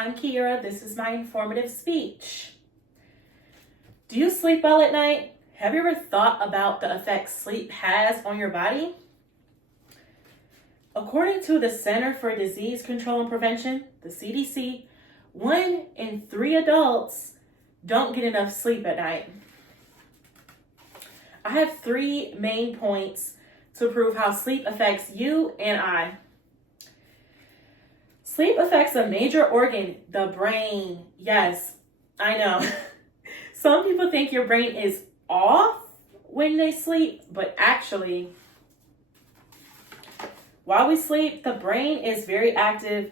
I'm Kiera. This is my informative speech. Do you sleep well at night? Have you ever thought about the effects sleep has on your body? According to the Center for Disease Control and Prevention, the CDC, 1 in 3 adults don't get enough sleep at night. I have 3 main points to prove how sleep affects you and I. Sleep affects a major organ, the brain. Yes, I know. Some people think your brain is off when they sleep, but actually, while we sleep, the brain is very active.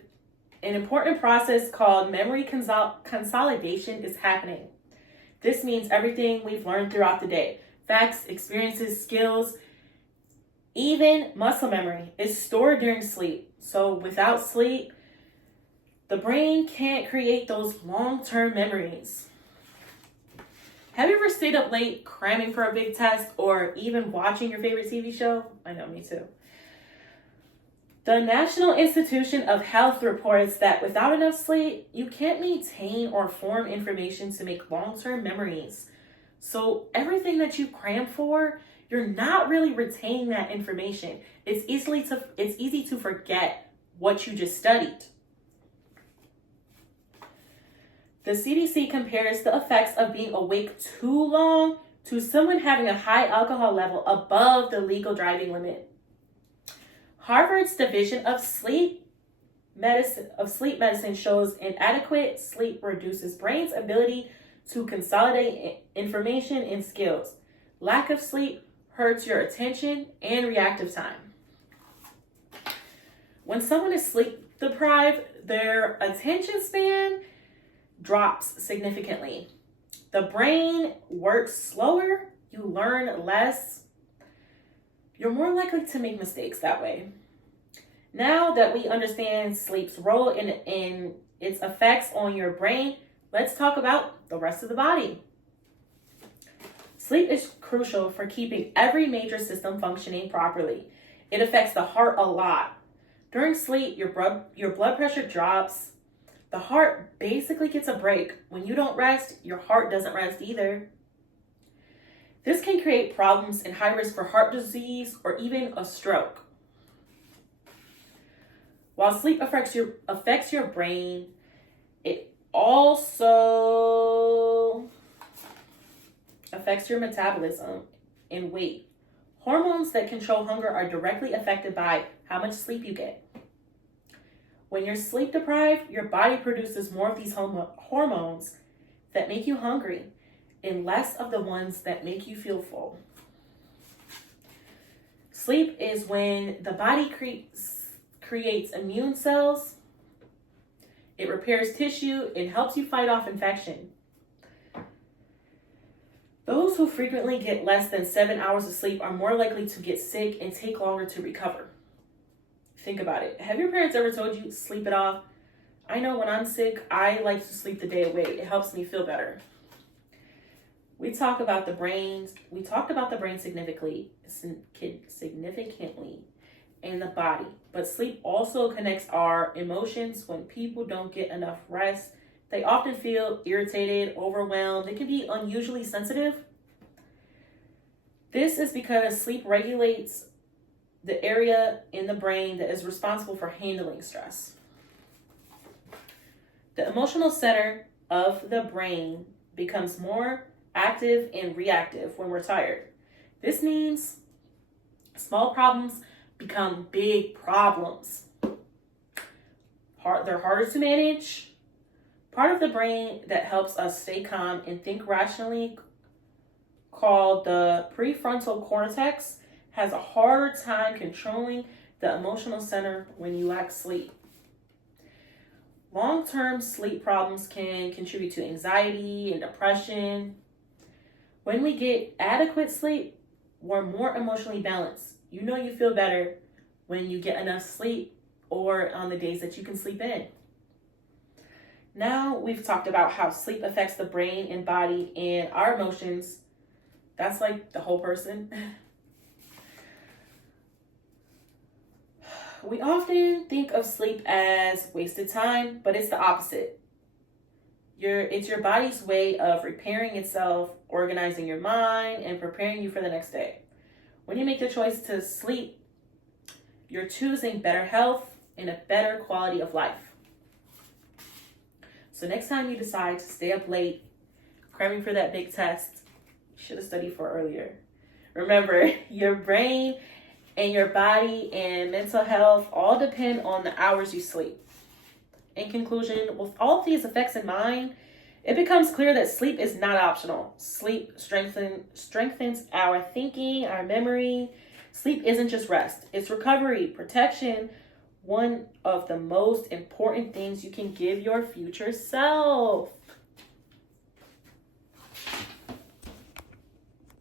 An important process called memory consolidation is happening. This means everything we've learned throughout the day, facts, experiences, skills, even muscle memory is stored during sleep. So without sleep, the brain can't create those long-term memories. Have you ever stayed up late cramming for a big test or even watching your favorite TV show? I know, me too. The National Institution of Health reports that without enough sleep, you can't maintain or form information to make long-term memories. So everything that you cram for, you're not really retaining that information. It's easy to forget what you just studied. The CDC compares the effects of being awake too long to someone having a high alcohol level above the legal driving limit. Harvard's Division of Sleep Medicine shows inadequate sleep reduces brain's ability to consolidate information and skills. Lack of sleep hurts your attention and reactive time. When someone is sleep deprived, their attention span drops significantly. The brain works slower, you learn less. You're more likely to make mistakes that way. Now that we understand sleep's role in its effects on your brain, let's talk about the rest of the body. Sleep is crucial for keeping every major system functioning properly. It affects the heart a lot. During sleep, your blood pressure drops. The heart basically gets a break. When you don't rest, your heart doesn't rest either. This can create problems and high risk for heart disease or even a stroke. While sleep affects your brain, it also affects your metabolism and weight. Hormones that control hunger are directly affected by how much sleep you get. When you're sleep deprived, your body produces more of these hormones that make you hungry and less of the ones that make you feel full. Sleep is when the body creates immune cells, it repairs tissue, and helps you fight off infection. Those who frequently get less than 7 hours of sleep are more likely to get sick and take longer to recover. Think about it. Have your parents ever told you sleep it off? I know when I'm sick, I like to sleep the day away. It helps me feel better. We talked about the brain significantly in the body, but sleep also connects our emotions. When people don't get enough rest, they often feel irritated, overwhelmed. They can be unusually sensitive. This is because sleep regulates the area in the brain that is responsible for handling stress. The emotional center of the brain becomes more active and reactive when we're tired. This means small problems become big problems. They're harder to manage. Part of the brain that helps us stay calm and think rationally, called the prefrontal cortex, has a harder time controlling the emotional center when you lack sleep. Long-term sleep problems can contribute to anxiety and depression. When we get adequate sleep, we're more emotionally balanced. You know you feel better when you get enough sleep or on the days that you can sleep in. Now we've talked about how sleep affects the brain and body and our emotions. That's like the whole person. We often think of sleep as wasted time, but it's the opposite. It's your body's way of repairing itself, organizing your mind, and preparing you for the next day. When you make the choice to sleep, you're choosing better health and a better quality of life. So next time you decide to stay up late, cramming for that big test, you should have studied for earlier. Remember, your brain and your body and mental health all depend on the hours you sleep. In conclusion, with all of these effects in mind, it becomes clear that sleep is not optional. Sleep strengthens our thinking, our memory. Sleep isn't just rest, it's recovery, protection, one of the most important things you can give your future self.